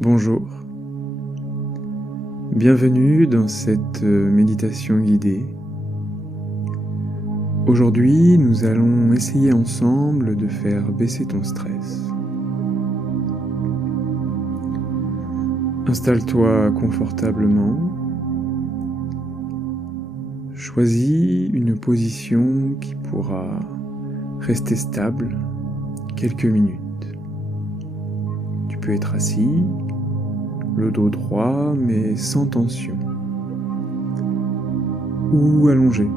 Bonjour, bienvenue dans cette méditation guidée. Aujourd'hui, nous allons essayer ensemble de faire baisser ton stress. Installe-toi confortablement. Choisis une position qui pourra rester stable quelques minutes. Tu peux être assis, le dos droit mais sans tension, ou allongé,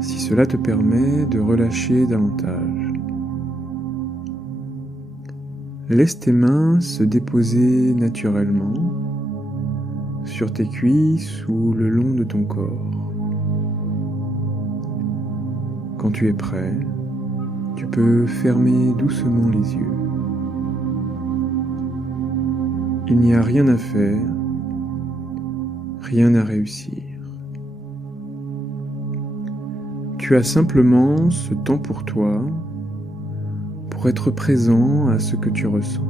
si cela te permet de relâcher davantage. Laisse tes mains se déposer naturellement sur tes cuisses ou le long de ton corps. Quand tu es prêt, tu peux fermer doucement les yeux. Il n'y a rien à faire, rien à réussir. Tu as simplement ce temps pour toi, pour être présent à ce que tu ressens.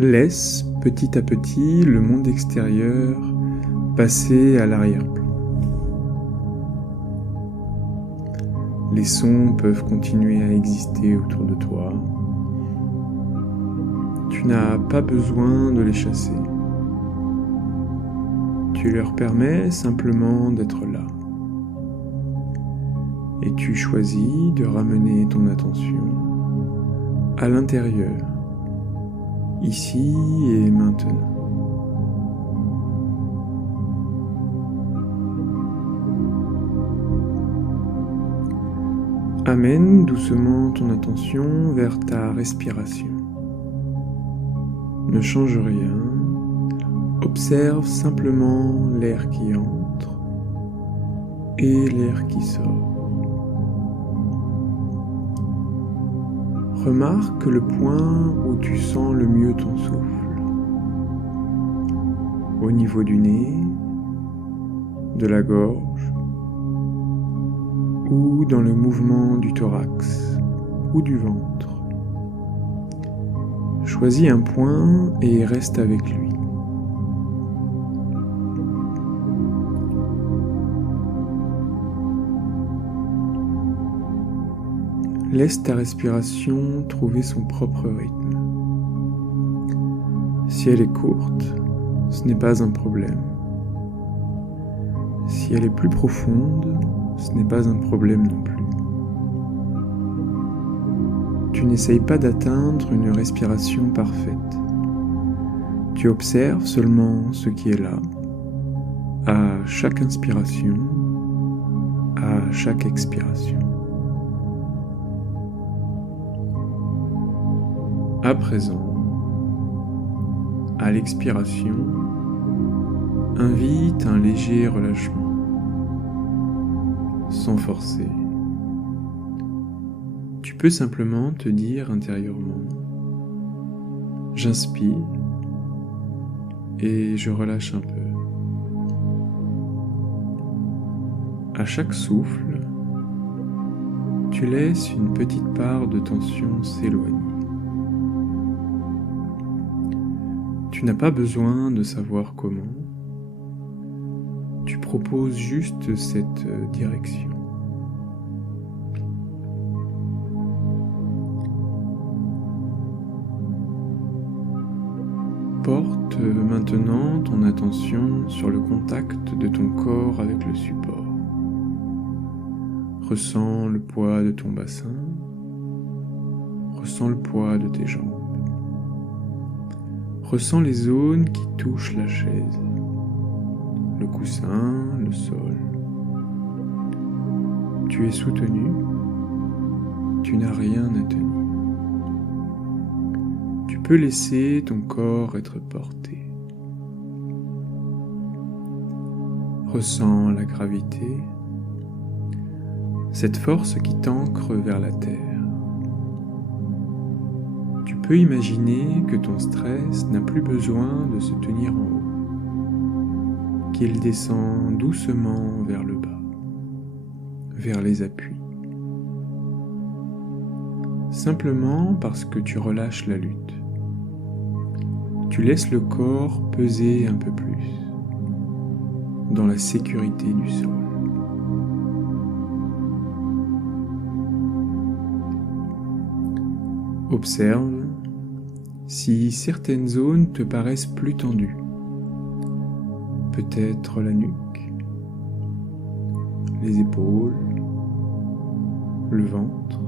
Laisse petit à petit le monde extérieur passer à l'arrière-plan. Les sons peuvent continuer à exister autour de toi. Tu n'as pas besoin de les chasser. Tu leur permets simplement d'être là. Et tu choisis de ramener ton attention à l'intérieur, ici et maintenant. Amène doucement ton attention vers ta respiration. Ne change rien, observe simplement l'air qui entre et l'air qui sort. Remarque le point où tu sens le mieux ton souffle. Au niveau du nez, de la gorge, ou dans le mouvement du thorax ou du ventre. Choisis un point et reste avec lui. Laisse ta respiration trouver son propre rythme. Si elle est courte, ce n'est pas un problème. Si elle est plus profonde, ce n'est pas un problème non plus. Tu n'essayes pas d'atteindre une respiration parfaite. Tu observes seulement ce qui est là, à chaque inspiration, à chaque expiration. À présent, à l'expiration, invite un léger relâchement. Sans forcer. Tu peux simplement te dire intérieurement « J'inspire et je relâche un peu ». À chaque souffle, tu laisses une petite part de tension s'éloigner. Tu n'as pas besoin de savoir comment. Tu proposes juste cette direction. Porte maintenant ton attention sur le contact de ton corps avec le support. Ressens le poids de ton bassin. Ressens le poids de tes jambes. Ressens les zones qui touchent la chaise. Le coussin, le sol. Tu es soutenu, tu n'as rien à tenir. Tu peux laisser ton corps être porté. Ressens la gravité, cette force qui t'ancre vers la terre. Tu peux imaginer que ton stress n'a plus besoin de se tenir en haut, qu'il descend doucement vers le bas, vers les appuis. Simplement parce que tu relâches la lutte. Tu laisses le corps peser un peu plus dans la sécurité du sol. Observe si certaines zones te paraissent plus tendues. Peut-être la nuque, les épaules, le ventre.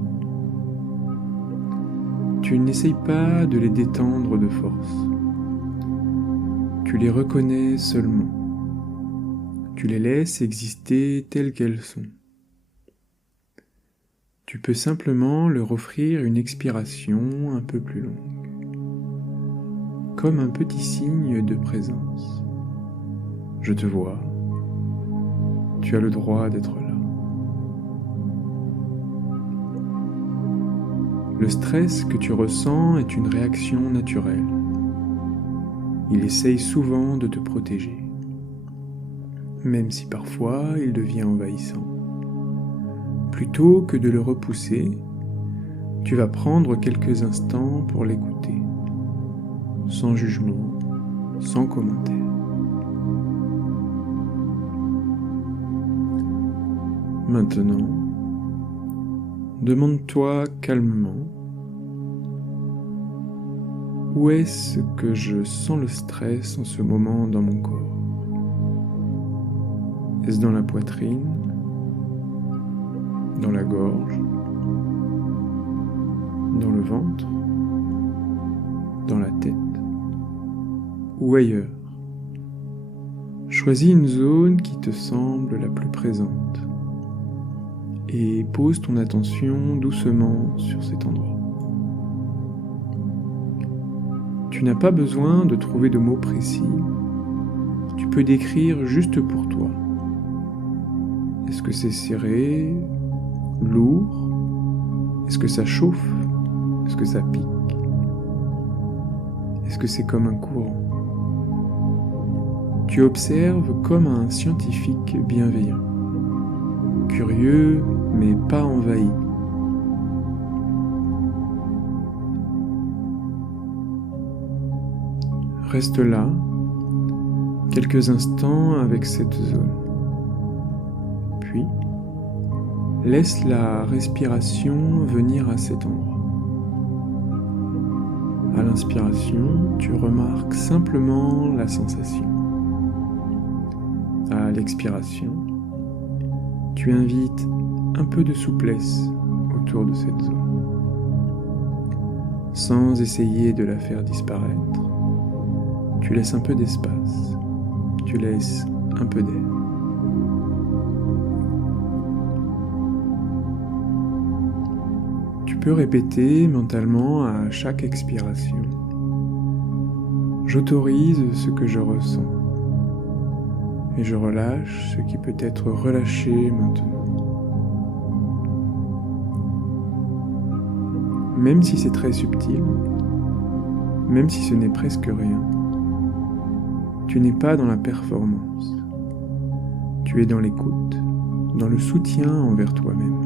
Tu n'essayes pas de les détendre de force. Tu les reconnais seulement. Tu les laisses exister telles qu'elles sont. Tu peux simplement leur offrir une expiration un peu plus longue, comme un petit signe de présence. Je te vois, tu as le droit d'être là. Le stress que tu ressens est une réaction naturelle. Il essaye souvent de te protéger, même si parfois il devient envahissant. Plutôt que de le repousser, tu vas prendre quelques instants pour l'écouter, sans jugement, sans commentaire. Maintenant, demande-toi calmement, où est-ce que je sens le stress en ce moment dans mon corps? Est-ce dans la poitrine? Dans la gorge? Dans le ventre? Dans la tête? Ou ailleurs? Choisis une zone qui te semble la plus présente et pose ton attention doucement sur cet endroit. Tu n'as pas besoin de trouver de mots précis, tu peux décrire juste pour toi. Est-ce que c'est serré, lourd? Est-ce que ça chauffe? Est-ce que ça pique? Est-ce que c'est comme un courant? Tu observes comme un scientifique bienveillant, curieux mais pas envahi. Reste là, quelques instants avec cette zone. Puis, laisse la respiration venir à cet endroit. À l'inspiration, tu remarques simplement la sensation. À l'expiration, tu invites un peu de souplesse autour de cette zone. Sans essayer de la faire disparaître, tu laisses un peu d'espace, tu laisses un peu d'air. Tu peux répéter mentalement à chaque expiration. J'autorise ce que je ressens et je relâche ce qui peut être relâché maintenant. Même si c'est très subtil, même si ce n'est presque rien, tu n'es pas dans la performance. Tu es dans l'écoute, dans le soutien envers toi-même.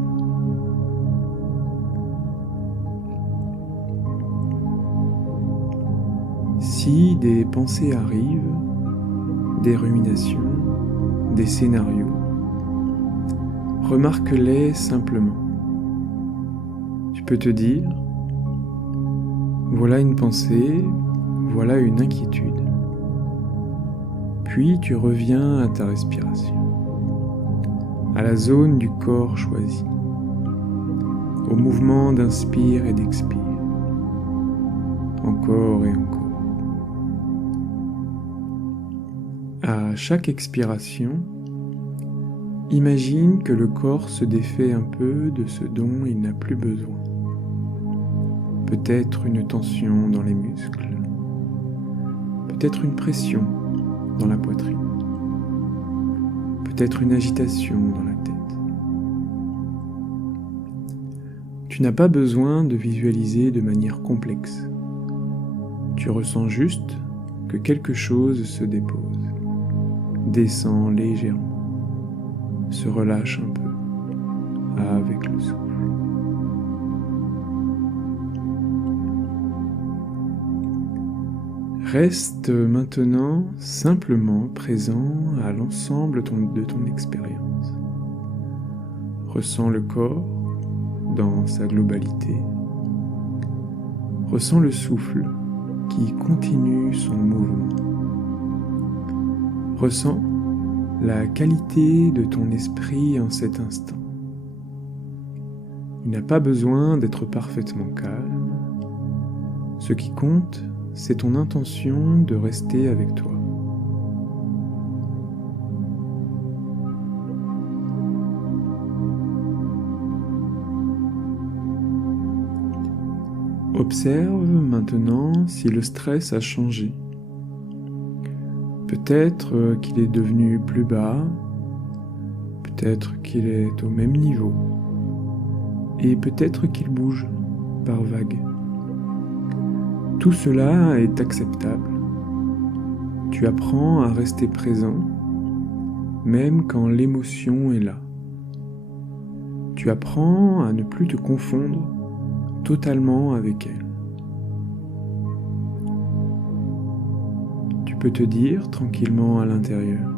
Si des pensées arrivent, des ruminations, des scénarios, remarque-les simplement. Tu peux te dire, voilà une pensée, voilà une inquiétude. Puis tu reviens à ta respiration, à la zone du corps choisi, au mouvement d'inspire et d'expire, encore et encore. À chaque expiration, imagine que le corps se défait un peu de ce dont il n'a plus besoin. Peut-être une tension dans les muscles, peut-être une pression dans la poitrine, peut-être une agitation dans la tête. Tu n'as pas besoin de visualiser de manière complexe. Tu ressens juste que quelque chose se dépose, descend légèrement, se relâche un peu avec le souffle. Reste maintenant simplement présent à l'ensemble de ton expérience. Ressens le corps dans sa globalité. Ressens le souffle qui continue son mouvement. Ressens la qualité de ton esprit en cet instant. Il n'a pas besoin d'être parfaitement calme. Ce qui compte, c'est ton intention de rester avec toi. Observe maintenant si le stress a changé. Peut-être qu'il est devenu plus bas, peut-être qu'il est au même niveau, et peut-être qu'il bouge par vagues. Tout cela est acceptable. Tu apprends à rester présent, même quand l'émotion est là. Tu apprends à ne plus te confondre totalement avec elle. Tu peux te dire tranquillement à l'intérieur: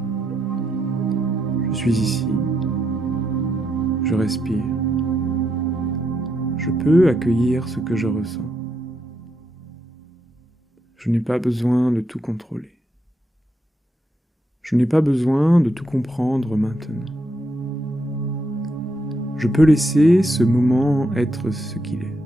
je suis ici, je respire, je peux accueillir ce que je ressens. Je n'ai pas besoin de tout contrôler. Je n'ai pas besoin de tout comprendre maintenant. Je peux laisser ce moment être ce qu'il est.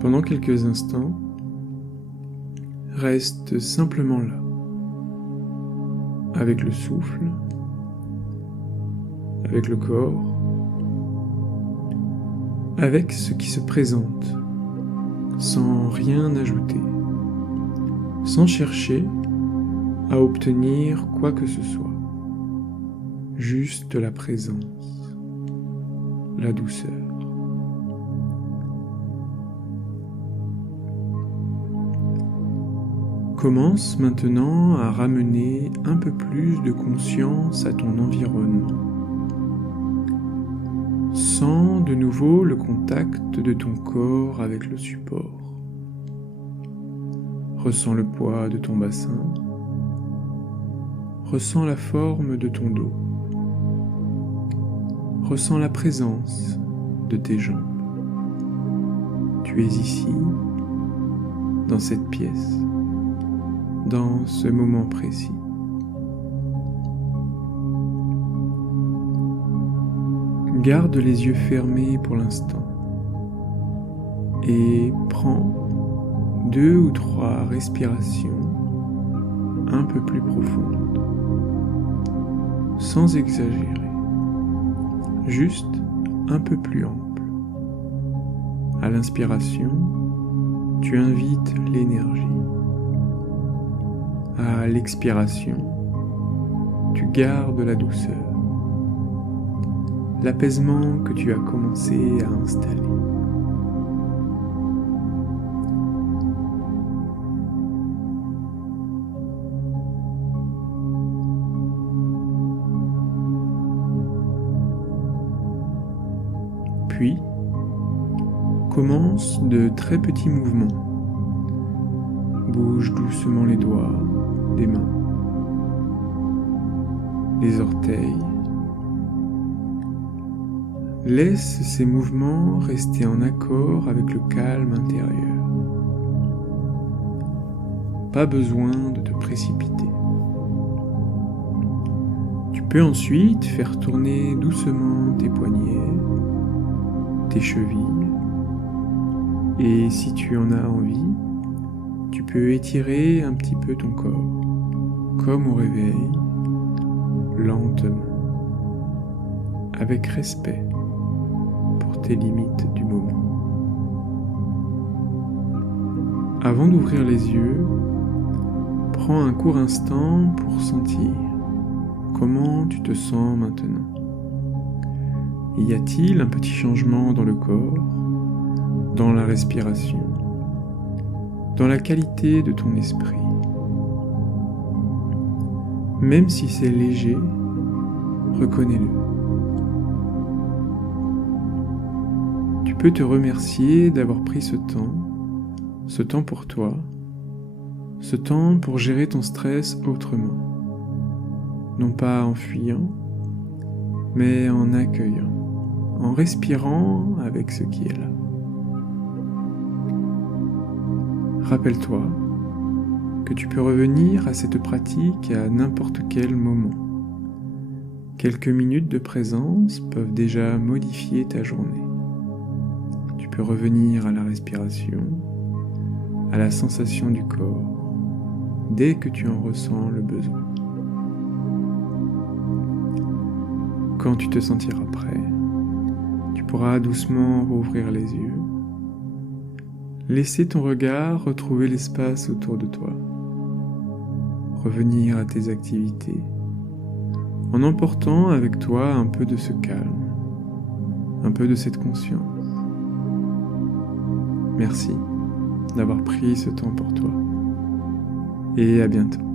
Pendant quelques instants, reste simplement là, avec le souffle, avec le corps, avec ce qui se présente, sans rien ajouter, sans chercher à obtenir quoi que ce soit, juste la présence, la douceur. Commence maintenant à ramener un peu plus de conscience à ton environnement. Sens de nouveau le contact de ton corps avec le support. Ressens le poids de ton bassin. Ressens la forme de ton dos. Ressens la présence de tes jambes. Tu es ici, dans cette pièce, dans ce moment précis. Garde les yeux fermés pour l'instant et prends 2 ou 3 respirations un peu plus profondes, sans exagérer, juste un peu plus ample. À l'inspiration, tu invites l'énergie. À l'expiration, tu gardes la douceur, l'apaisement que tu as commencé à installer. Puis, commence de très petits mouvements. Bouge doucement les doigts des mains, les orteils. Laisse ces mouvements rester en accord avec le calme intérieur. Pas besoin de te précipiter. Tu peux ensuite faire tourner doucement tes poignets, tes chevilles, et si tu en as envie, tu peux étirer un petit peu ton corps, comme au réveil, lentement, avec respect pour tes limites du moment. Avant d'ouvrir les yeux, prends un court instant pour sentir comment tu te sens maintenant. Y a-t-il un petit changement dans le corps, dans la respiration, dans la qualité de ton esprit? Même si c'est léger, reconnais-le. Tu peux te remercier d'avoir pris ce temps pour toi, ce temps pour gérer ton stress autrement, non pas en fuyant, mais en accueillant, en respirant avec ce qui est là. Rappelle-toi que tu peux revenir à cette pratique à n'importe quel moment. Quelques minutes de présence peuvent déjà modifier ta journée. Tu peux revenir à la respiration, à la sensation du corps, dès que tu en ressens le besoin. Quand tu te sentiras prêt, tu pourras doucement rouvrir les yeux. Laisser ton regard retrouver l'espace autour de toi. Revenir à tes activités, en emportant avec toi un peu de ce calme, un peu de cette conscience. Merci d'avoir pris ce temps pour toi. Et à bientôt.